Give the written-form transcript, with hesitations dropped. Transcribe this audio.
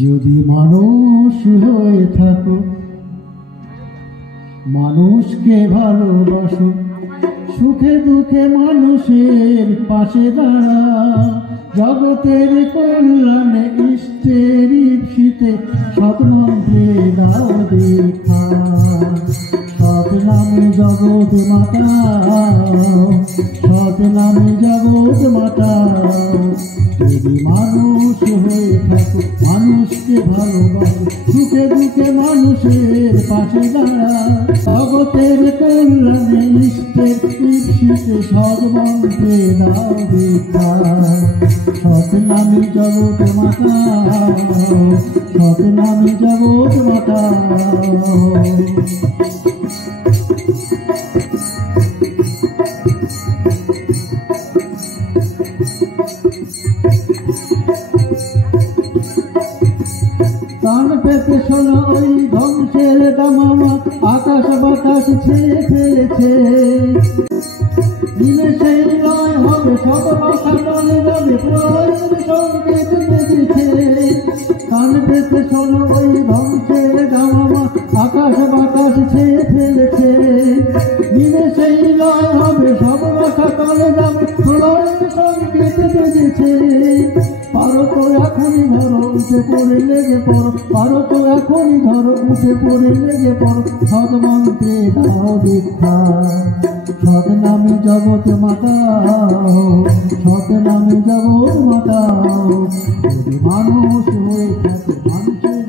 যদি মানুষ হয়ে থাকো, মানুষকে ভালোবাসো, সুখে দুঃখে মানুষের পাশে দাঁড়াও, জগতের কল্যাণে ইষ্টের ইপ্সিতে সৎমন্ত্রে দাও দেখা। সৎ নামে জগৎ মাতাও, সৎ নামে জগৎ মাতাও। যদি মানুষ হয়ে থাকো, মানুষকে ভালোবাসো, সুখে দুঃখে মানুষের পাশে দাঁড়াও, জগতের কল্যাণে ইষ্টের ইপ্সিতে সৎমন্ত্রে দাও দেখা। সৎ নামে জগৎ মাতাও, সৎ নামে জগৎ মাতাও। কান পেতে শোনো ওই ধ্বংসের দামামা, আকাশ বাতাস ছেয়ে ফেলেছে, নিমেষেই লয় হবে সব আশা টলে যাবে, প্রলয়ের সংকেত বেজেছে। কান পেতে শোনো ওই ধ্বংসের দামামা, আকাশ বাতাস ছেয়ে ফেলেছে, নিমেষেই লয় হবে সব আশা টলে যাবে, প্রলয়ের সংকেত বেজেছে। পারো তো এখনই ধরো উঠে পড়ে লেগে পড়ো, পারো তো এখনই ধরো উঠে পড়ে লেগে পড়ো, সৎমন্ত্রে দাও দীক্ষা। সৎ নামে জগৎ মাতাও, সৎ নামে জগৎ মাতাও। যদি মানুষ হয়ে থাকে, মানুষের